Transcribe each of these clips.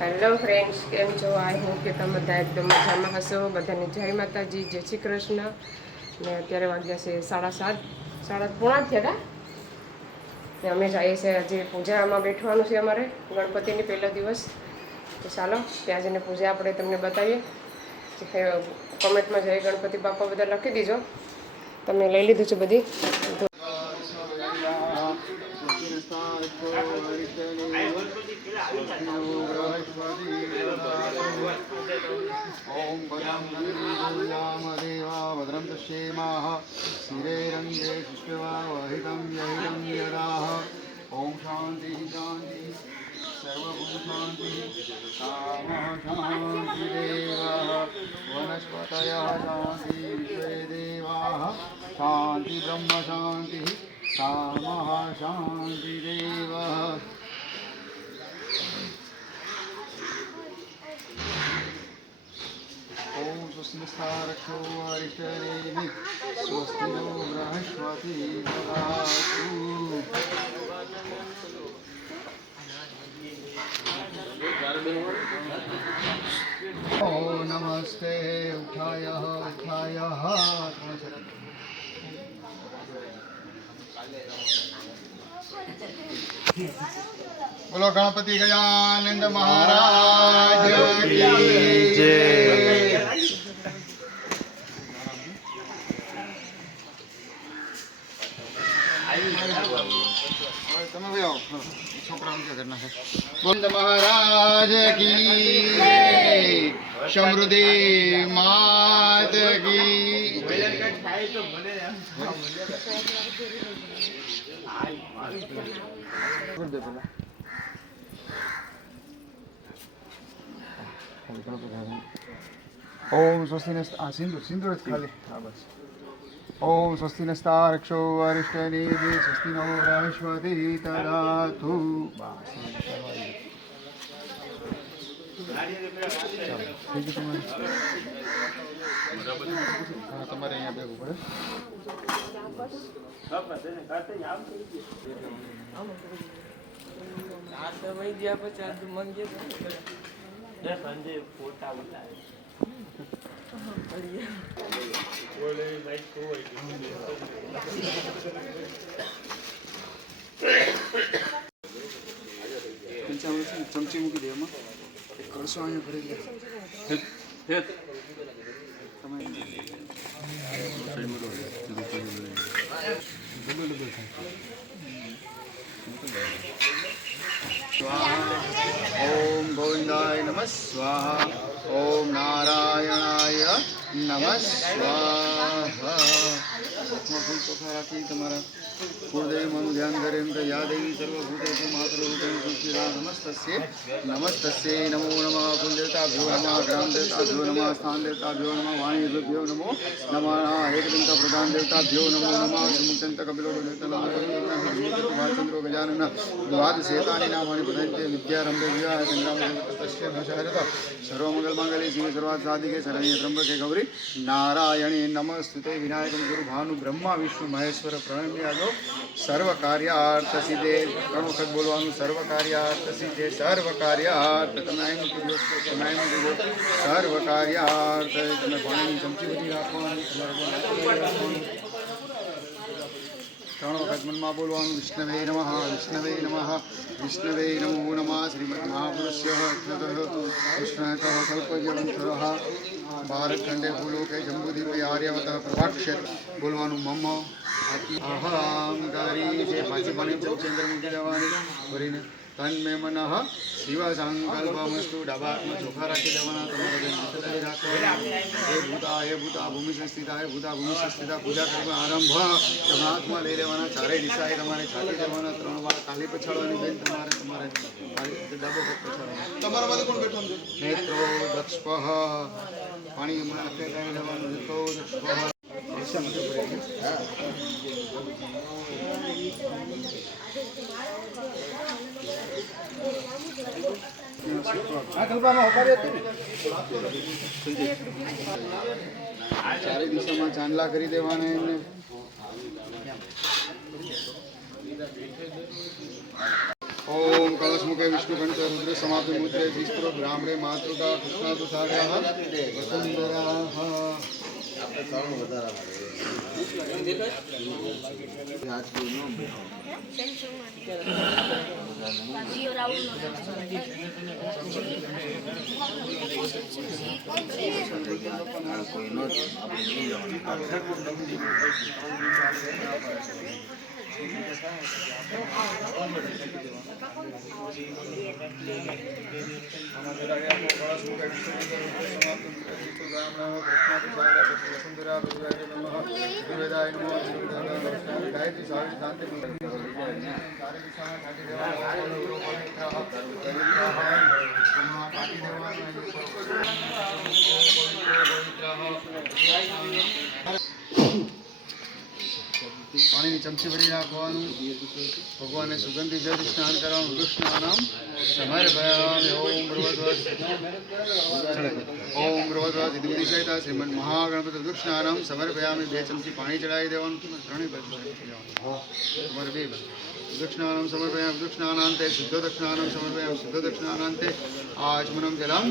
Hello friends, કેમ છો? I hope કે તમે બધા એકદમ મજામાં હશો. બધાને જય માતાજી, જય શ્રી કૃષ્ણ. ને અત્યારે વાગ્યા છે 7:30, 7:30 થયા ને અમે જઈએ છીએ આજે પૂજામાં બેઠવાનું છે અમારે ગણપતિની પહેલો દિવસ. તો ચાલો ત્યાં જઈને પૂજા આપણે તમને બતાવીએ. કોમેન્ટમાં જય ગણપતિ બાપા બધા લખી દીજો. તમે લઈ લીધું છે બધી. ओम भद्रं पश्येमाः शिरे रंगे पुष्पवाहितं यहितं यदाः ओम शांति शांति सर्वभूतांति कामः शान्तिरेवः वनस्पतयः शान्ति विश्वे देवाः शान्ति ब्रह्म शान्ति कामः शान्तिरेवः ओम स्वस्तिस्तारक्षो अरिष्टनेमि स्वस्ति नो बृहस्पति ददातु ओ नमस्ते उठाय बोलो गणपति गजानंद महाराज की जय। गोविंद महाराज की समृद्धि मात की ओम स्वस्ति सिंधु सिंधु खाली बस ओम स्वस्ति नस्तारक्षो अरिष्टनेमि स्वस्ति नो बृहस्पति ददातु તમારે અહીંયા બેગું પડે ફોટા ઉતારે ચમચી મૂકી દે એમાં કળશો અહીંયા ભરી લે ओम गोविंदाय नमः स्वाहा ओम नारायणाय नमः स्वाहा फूल चोखा राखी तमारा कुलदेवीमाનું ધ્યાન કરીને તો યા દેવી સર્વભૂતેષુ માતૃરૂપેણ સંસ્થિતા નમસ્તસ્યે નમસ્તસ્યે નમો નમઃ કુલદેવતાભ્યો નમઃ ગ્રામદેવતાભ્યો નમઃ સ્થાનદેવતાભ્યો નમઃ વાણીભ્યો નમો નમઃ એકદંત પ્રધાન દેવતાભ્યો નમો નમઃ સુમુક્તંત કપિલો દેવતા ગજાનન દ્વાદશેતાની નામાની પ્રધાનતે વિદ્યારંભે વિવાહ સંગ્રામસ્ય નશારત સર્વમંગલમાંગલ્ये શિવે સર્વાર્થ સાધિકે શરણ્યે ત્રંબકે ગૌરી નારાયણી નમસ્તુતે વિનાયકં ગુરુ ભાનુ બ્રહ્મા વિષ્ણુ મહેશ્વર પ્રણમ્યાગો સર્વ કાર્યાર્થ સિદ્ધે ઘણું વખત બોલવાનું સર્વ કાર્યાર્થ સિદ્ધે સર્વ કાર્યાર્થ તમે અહીં મૂકી દો તમે અહીં મૂકી દો સર્વ કાર્યાર્થ તમે પાણીની ચમચી બધી રાખવાની ત્રણ વખત મનમાં બોલવાનું વિષ્ણવે નમઃ વિષ્ણવે નમઃ વિષ્ણવે નમો નમઃ શ્રીમદ મહાપુરુષય કૃષ્ણઃ કલ્પજવંતરઃ ભારતખંડે ભૂલોકે જંબુદ્વીપે આર્યવતઃ પ્રભાક્ષેત્ર બોલવાનું મમ અહંકારી છે પાછી પાણી ચંદ્ર મૂકી દેવાની ભરીને તન મે મનઃ શિવ સંકલ્પમસ્તુ ડાબા હાથમાં ચોખા રાખી દેવાના તમારે રાખવાના હે ભૂતા ભૂમિ સંસ્થિતા હે ભૂતા ભૂમિ સંસ્થિતા પૂજા કરવા આરંભ તમે હાથમાં લઈ લેવાના ચારેય દિશાએ તમારે છાતી દેવાના 3 વાર કાલી પછાડવાની બેન તમારે ડાબો પગ પછાડવાનો તમારા બાજુ કોણ બેઠો નેત્રો દક્ષપહ પાણી હાથે કાઢી લેવાનું નેત્રો દક્ષપહ ચારે દિશામાં ચાંદલા કરી દેવાના ओम कलशमुखे विष्णुकंठ रुद्र समाप्ति मुद्रे विस्तृत ब्राह्मणे मातृका कृष्णातु सागरः वसुंधराः પાણીની ચમચી ભરી નાખવાનું ભગવાનને સુગંધી જળ સ્નાન કરવાનું વૃક્ષ સ્નાનમ સમર્પયામિ ઓમ ભગવદ્વાસ દૂધી સહિતા શ્રીમદ મહાગણપતિ વૃક્ષ સ્નાનમ સમર્પયામિ 2 ચમચી પાણી ચડાવી દેવાનું ત્રણેય બાજુ તમારે 2 બાજુ વૃક્ષ સ્નાનમ સમર્પયામિ વૃક્ષ સ્નાનાંતે શુદ્ધ દક્ષિણાનમ સમર્પયામિ શુદ્ધ દક્ષિણાનાંતે આચમનમ જલમ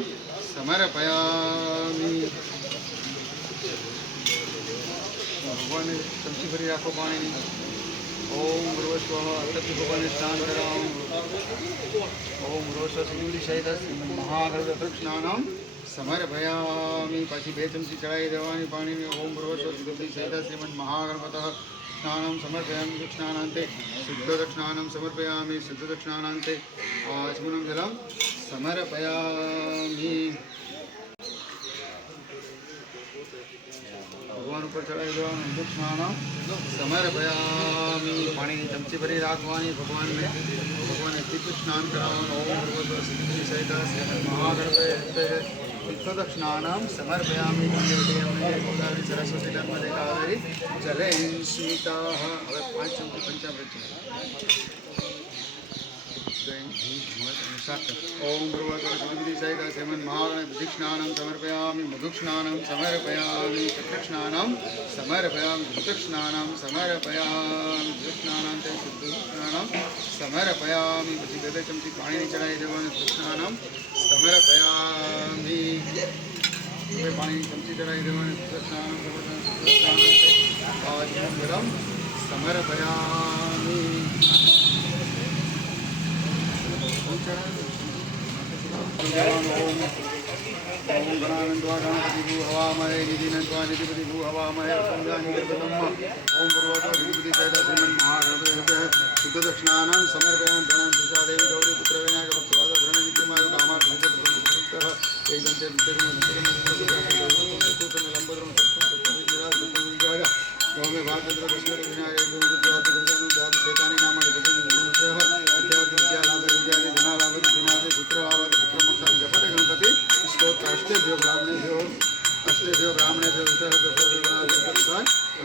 સમર્પયામિ ભગવાનને ચમચી ભરી રાખો પાણીની ઓમ ભગવસ્વ અલગથી ભગવાનને સ્નાન કરાવો ઓમ ભગવસ્વ સિંદૂરી સહિત શ્રીમદ મહાગણપતિ વૃક્ષ સ્નાનમ સમર્પયામિ પાછી 2 ચમચી ચડાવી દેવાની પાણીની ઓમ ભગવસ્વ સિંદૂરી સહિત શ્રીમદ મહાગણપતિ સ્નાનમ સમર્પયામિ વૃક્ષ સ્નાનાંતે શુદ્ધ દક્ષિણાનમ સમર્પયામિ શુદ્ધ દક્ષિણાનાંતે આચમનમ જલમ સમર્પયામિ ભગવાન ઉપર ચડાવી દેવાનું વૃક્ષ સ્નાનમ સમર્પયામિ પાણીની ચમચી ભરી રાખવાની ભગવાનને તીર્થ સ્નાન કરાવવાનું ઓમ ભગવદ્ સિદ્ધિ સહિત શ્રીમદ મહાગણપતિ તીર્થ સ્નાનમ સમર્પયામિ ગોદાવરી સરસ્વતી નર્મદે કાવેરી જલે સ્મિતા હવે 5 ચમચી પંચામૃત ओम भगवती सहित श्रीमद महागणपति स्नानं समर्पयामि मधुस्नानं समर्पयामि चक्रस्नानं समर्पयामि घृतस्नानं समर्पयामि घृतस्नानांते शुद्धस्नानं समर्पयामि પછી 2 ચમચી પાણી ચડાવી દેવાનું સ્નાનમ સમર્પયામિ હવે પાણી ચમચી ચડાવી દેવાનું સ્નાનમ સમર્પયામિ આચમનમ સમર્પયામિ ओम गणानंदवा गणपति भू हवामहे निधिनंदवा निधिपति भू हवामहे संज्ञानि गर्भतम ओम भगवतो विधिपति सहित श्रीमन् महागणपति शुद्ध दक्षिणानं समर्पयामि प्रणम सुषा देवी गौरी पुत्र विनायक भक्तवाद धरण नित्यमाय कामा कृत एकदम से लंबोदरम ओमे भागचंद्र कृष्ण विनायक गुरुद्वाद गुरुजन दाद शैतानी नाम विद्यार्थी विद्या लाभ विद्यार्थी धना लाभ दिनादे पुत्र आवाद पुत्र मोक्ष जपते गणपति स्तोत्र अष्टेभ्यो ब्राह्मणेभ्यो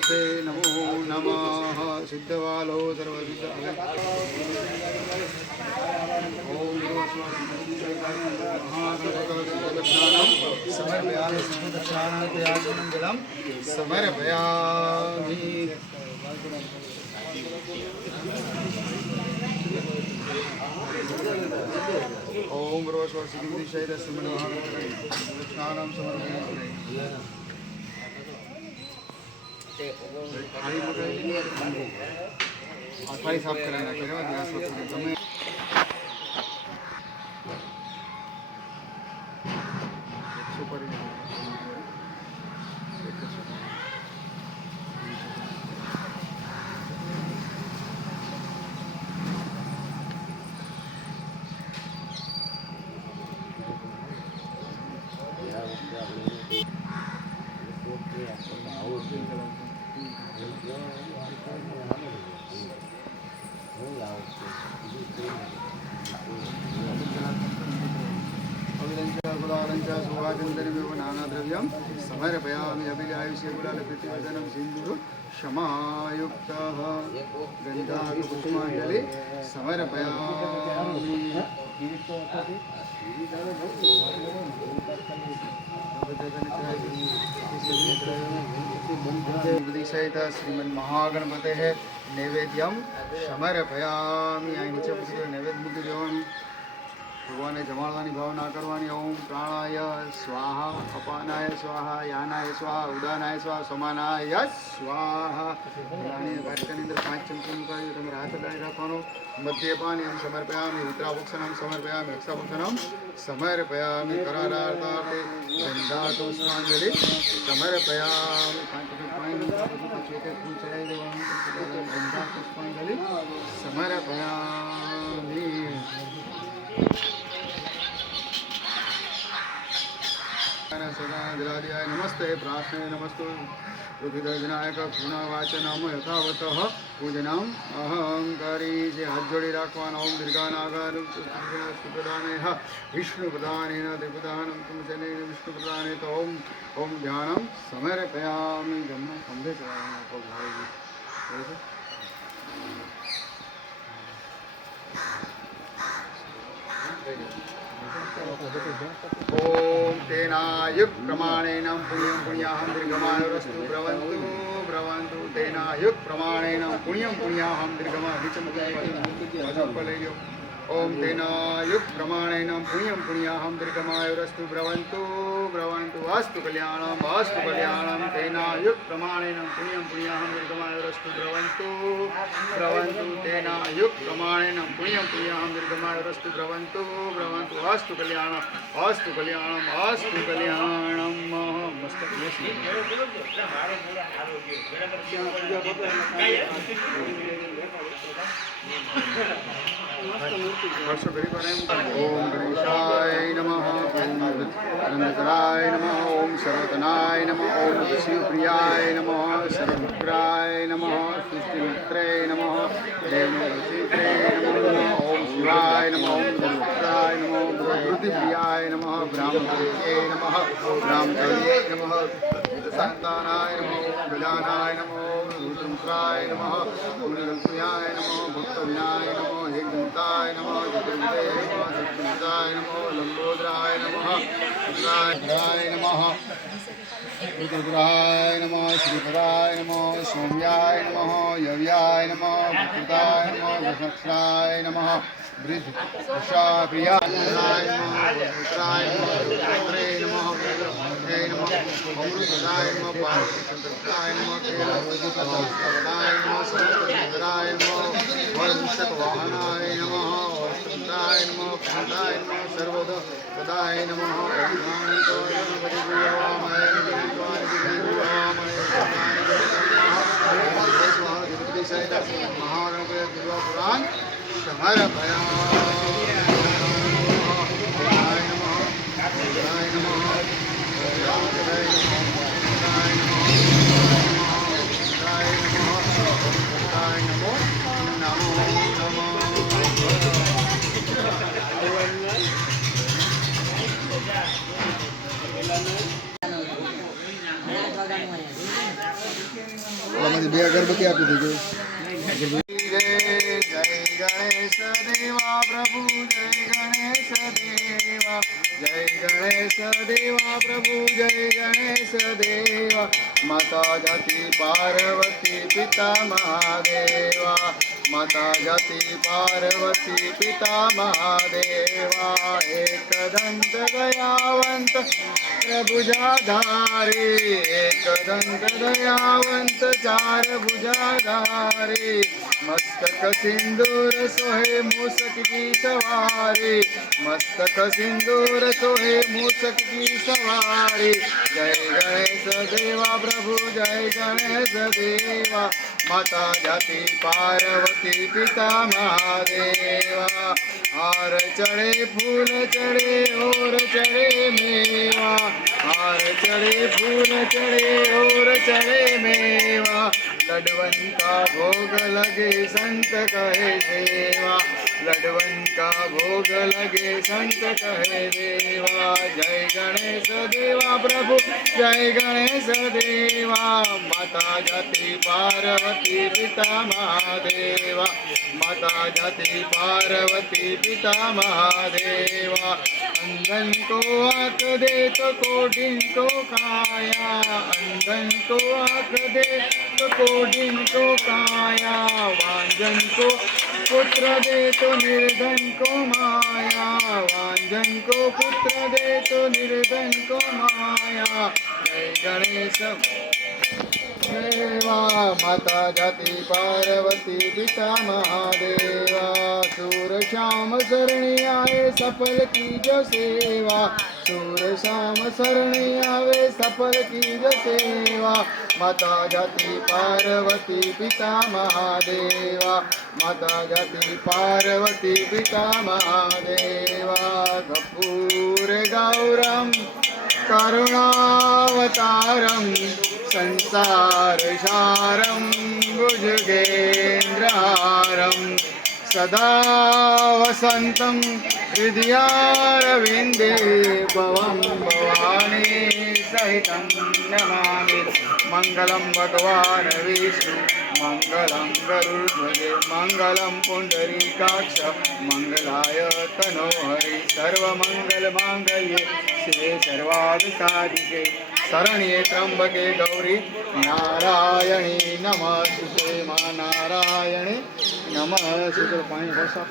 ते नमो नमः सिद्धवालो सर्वविद्या ओम महागणपतिस्नानं समर्पयामि सिद्धदक्षिणानांते आचमनं जलं समर्पयामि ओम भगवस्व सिद्धि सहित श्रीमन् महागणपति स्नानं समर्पयामि थाली साफ कराना क्या गैस समय सुपर नानाद्रव्यं समर्पयामि अभिलायुष्य गुलालप्रीतिवर्धनं सिन्दूरं क्षमायुक्तः गन्धानुपुष्पाञ्जलि समर्पयामि सहित श्रीमन् महागणपतेः નૈવેદ્યમ સમર્પયામિ. અહીં નીચે મૂકી દો, નૈવેદ્ય મૂકી દેવાનું. ભગવાનને જમાડવાની ભાવના કરવાની. ઓમ પ્રાણાય સ્વાહા, અપાનાય સ્વાહા, યાનાય સ્વાહા, ઉદાનાય સ્વાહા, સમાનાય સ્વાહા. આની વાટકાની અંદર 5 ચમચી મુકાવી તમારે હાથ અડાડી રાખવાનો. મધ્યપાની એમ સમર્પયામિ, ઉત્તરાભક્ષણમ સમર્પયામિ, રક્ષાભક્ષણમ સમર્પયામિ. કરારાર્થાર્થે ગંધા પુષ્પાંજલિ સમર્પયામિ. 5 પાણી પછી એક ફૂલ ચડાવી દેવાનું. ગંધા પુષ્પાંજલિ સમર્પયામિ. સદાદિરાય નમસ્તે પ્રાર્થને નમસ્તુ પૃથ્વીદર્શનાયક પૂર્ણવાચનમ યથાવત પૂજનમ અહંકારી. જે હાથ જોડી રાખવાનો. ઓમ દીર્ઘાનાગાર સુપ્રદાને વિષ્ણુ પ્રદાનેન ત્રિપ્રદાનમ તુમસને વિષ્ણુ પ્રદાને તો ઓમ ઓમ ધ્યાનમ સમર્પયામિ. જમણા ખંભે ચડાવવાનો પગ ભાવી. ઓમ તેનાયુક્ પ્રમાણેન પુણ્યમ પુણ્યાહમ દીર્ઘમાયુરસ્તુ બ્રવંતુ બ્રવંતુ. તેનાયુક્ પ્રમાણેન પુણ્યમ પુણ્યાહમ દીર્ઘમાયુ. નીચે મૂકી લઈ લો. ઓમ તેનાયુક્ પ્રમાણેન પુણ્યમ પુણ્યાહમ દીર્ઘમાયુરસ્તુ બ્રવંતુ બ્રવંતુ. અસ્તુ કલ્યાણમ અસ્તુ કલ્યાણમ. તેનાયુક્ પ્રમાણેન પુણ્યમ પુણ્યાહમ દીર્ઘમાયુરસ્તુ બ્રવંતુ બ્રવંતુ. તેનાયુક્ પ્રમાણેન પુણ્યમ પુણ્યાહમ દીર્ઘમાયુરસ્તુ બ્રવંતુ બ્રવંતુ. અસ્તુ કલ્યાણમ અસ્તુ કલ્યાણમ અસ્તુ કલ્યાણમ. મસ્તક બેસી ઓમ ગણેશાય નમઃ. નંદકરાય નમઃ. ઓમ સર્વતનાય નમઃ. ઓમ શિવપ્રિયાય નમઃ. સર્વગ્રાય નમઃ. સૃષ્ટિમિત્રે નમઃ. દેવનરચિત્રે નમઃ. ઓમ શિવાય નમઃ. ઓમ સર્વગ્રાય નમઃ. બુદ્ધિપ્રિયાય નમઃ. બ્રાહ્મણેય નમઃ. બ્રાહ્મણેય નમઃ. સંતાનાય નમઃ. ગજાનાય નમઃ. રુદ્રાય નમઃ. ગુણરંપ્રિયાય નમઃ. ભક્તવિનાય નમઃ. એકદંતાય નમઃ. ચતુર્ભુજાય નમઃ. સપ્તભુજાય નમઃ. લંબોદરાય નમઃ. રુદ્રાય નમઃ. રુદ્રાય નમઃ. શ્રીપદાય નમઃ. સૌમ્યાય નમઃ. યવ્યાય નમઃ. વિકૃતાય નમઃ. દશક્ષરાય નમઃ. વૃદ્ધ પ્રિયાય નમઃ. રુદ્રાય નમઃ. રુદ્રે નમઃ. હે નમઃ. અમૃતદાય નમઃ. પાર્વતીચંદ્રાય નમઃ. કેલવદાય નમઃ. સહસ્રચંદ્રાય નમઃ. વંશકવાહનાય નમઃ. વસ્ત્રાય નમઃ. પદાય નમઃ. સર્વદાય નમઃ. મહાગણપતિ પુરાણ બે અગરબત્તી આપી દેજો. જય ગણેશ દેવા પ્રભુ. જય ગણેશ દેવા. જય ગણેશ દેવા પ્રભુ. જય ગણેશ દેવા. માતા જાતિ પાર્વતી પિતા મહાદેવા. માતા જાતિ પાર્વતી પિતા મહાદેવા. એક દંત દયાવંત પ્રભુજાધારે. એક દંત દયાવંત ચાર ભુજાધારે. મસ્તક સિંદૂર સોહે મૂષક કી સવારી. મસ્તક સિંદૂર સોહે મૂષક કી સવારી. જય ગણેશ દેવા પ્રભુ. જય ગણેશ દેવા. માતા જાતિ પાર્વતી પિતા મહાદેવા. હાર ચડે ફૂલ ચડે ઓર ચડે મેવા. હાર ચડે ફૂલ ચડે ઓર ચડે મેવા. लडवन का भोग लगे संत कहे देवा. लडवन का भोग लगे संत कहे देवा. जय गणेश देवा प्रभु. जय गणेश देवा. माता जाति पार्वती पिता महादेवा. माता माता जाति पार्वती पिता महादेवा अंधन को आंख दे तो कोडिन को काया अंधन को आंख दे तो कोडिन को काया वांजन को पुत्र दे तो निर्धन को माया वांजन को पुत्र दे तो निर्धन को माया जय गणेश देवा माता जाति पार्वती पिता महादेवा सूर श्याम शरणी आए सफल की जो सेवा सूर श्याम शरणी आवे सफल की जो सेवा माता जाति पार्वती पिता महादेवा माता जाति पार्वती पिता महादेवा कपूर गौरम करुणावतारम संसारसारं भुजगेन्द्रहारं सदा वसन्तं हृदयारविन्दे भवं भवानी सहितं नमामि मङ्गलं भगवान् विष्णु मङ्गलं गरुड्ध्वजे मङ्गलं पुण्डरीकाक्ष मङ्गलाय तनोहरि सर्वमङ्गलमाङ्गल्ये शिवे सर्वार्थसाधिके शरण्ये त्र्यंबके गौरी नारायणी नमस्ते मां नारायणी नमस्ते पानी बस आप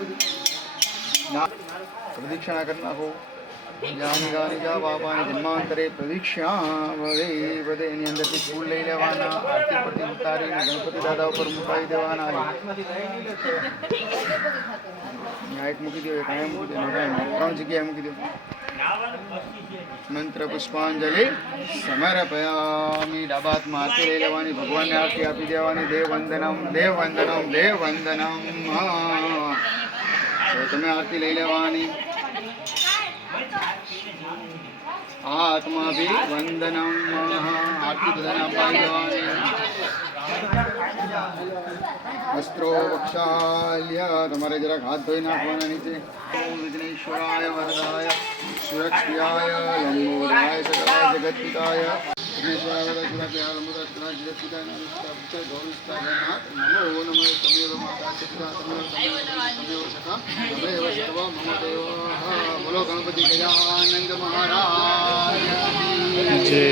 प्रदीक्षिणा करना हो જાની ગાની જા બાપાની જન્માંતરે પ્રદીક્ષા વડે બધે એની અંદરથી ફૂલ લઈ લેવાના આરતી પરથી ઉતારીને ગણપતિ દાદા ઉપર મુકાવી દેવાના એક મૂકી દો એક અહીંયા મૂકી દો ત્રણ જગ્યાએ મૂકી દો મંત્ર પુષ્પાંજલિ સમર્પયામિ ડાબા હાથમાં આરતી લઈ લેવાની ભગવાનને આરતી આપી દેવાની દેવ વંદનમ દેવ વંદનમ દેવ વંદનમ તમે આરતી લઈ લેવાની आत्माभिवंदनम आरती बधाने अपाई देवानी वस्त्रो वक्षाल्य तमारे જરાક हाथ धोई नाखवाना नीचे ओम विघ्नेश्वराय वरदाय सुरक्षाय लंबोदराय सकलाय जगत्पिताय विघ्नेश्वराय वरदाय सुरक्षाय लंबोदराय सकलाय जगत्पिताय नमस्कार पुत्र गौरवस्ता गणनाथ नमो नमो तमेव माता चित्ता तमेव सखा तमेव सर्व मम देव बोलो गणपति गजानंद महाराज की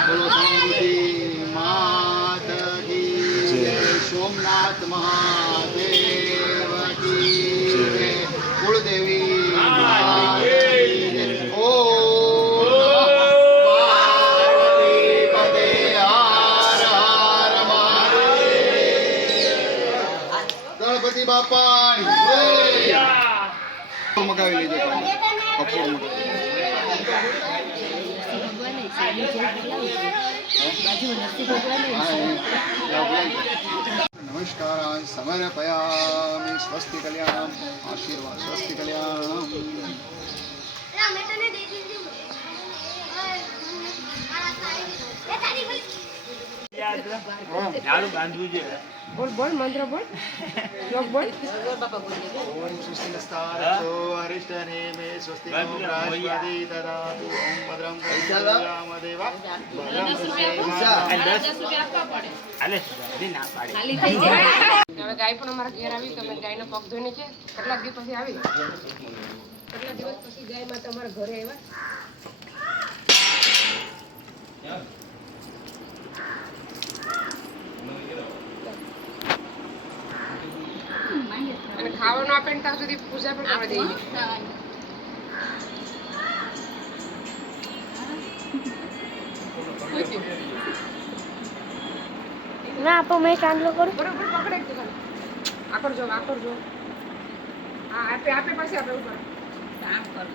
बोलो समृद्धि मात की सोमनाथ महादेव की कुलदेवी गणपति बापा मगावी लीजिए कपूर नमस्कार समर्पयामि स्वस्ति कल्याणम आशीर्वाद स्वस्ति कल्याणम बोल बोल मंत्र बोल श्लोक बोल ओम सुस्तिनस्तारतो अरिष्टने मे स्वस्ति नो बृहस्पति ददातु ओम भद्रं कर्णेदेवा भद्रं હવે ગાય પણ અમારા ઘેર આવી તમે ગાયનો પગ ધોઈને છે કેટલા દિવસ પછી આવી કેટલા દિવસ પછી ગાય માં તમારા ઘરે આવ્યા અને ખાવાનું આપે ને ત્યાં સુધી પૂજા પણ કરવા દઈએ ના આપો મેં ચાંદલો કરું બરોબર પકડે જ આકર જો હા આપે આપે પાસે આપણે ઉપર કામ કર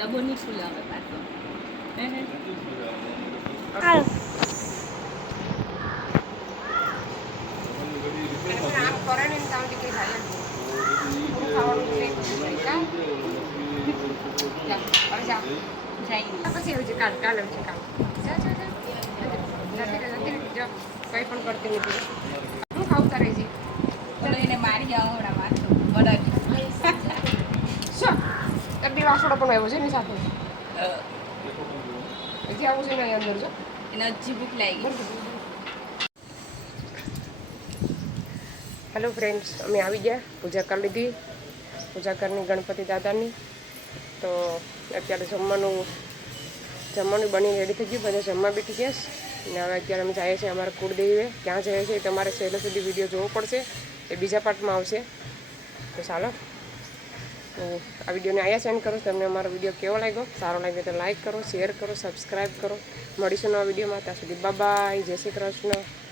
ડબો નહીં સુલાવે પાછો આમ કરે ને ત્યાં સુધી કઈ થાય જ નહીં. ખાવાનું નહીં થાય કા? જા, હવે જા. પછી આવજે કાલ આવજે કાલ જા. નથી જો કંઈ પણ કરતી નથી હું ખાવતા રહી છે એને મારી જાવ હમણાં માથું રાસોડો પણ આવ્યો છે એની સાથે હજી આવું છે ને અહીં અંદર જો એને હજી ભૂખ લાગી. હેલો ફ્રેન્ડ્સ, અમે આવી ગયા, પૂજા કરી લીધી, પૂજા કરની ગણપતિ દાદાની. તો અત્યારે જમવાનું બની રેડી થઈ ગયું, બધા જમવા બેઠી ગયા ને હવે અત્યારે અમે જઈએ છીએ અમારા કુળદેવીએ. ક્યાં જઈએ છીએ તમારે છેલ્લે સુધી વિડીયો જોવો પડશે, એ બીજા પાર્ટમાં આવશે. તો ચાલો આ વિડીયોને અહીંયા સેન્ડ કરો. તમને અમારો વિડીયો કેવો લાગ્યો, સારો લાગ્યો તો લાઈક કરો, શેર કરો, સબસ્ક્રાઈબ કરો. મળીશું નવા વિડીયોમાં. ત્યાં સુધી બાય, જય શ્રી કૃષ્ણ.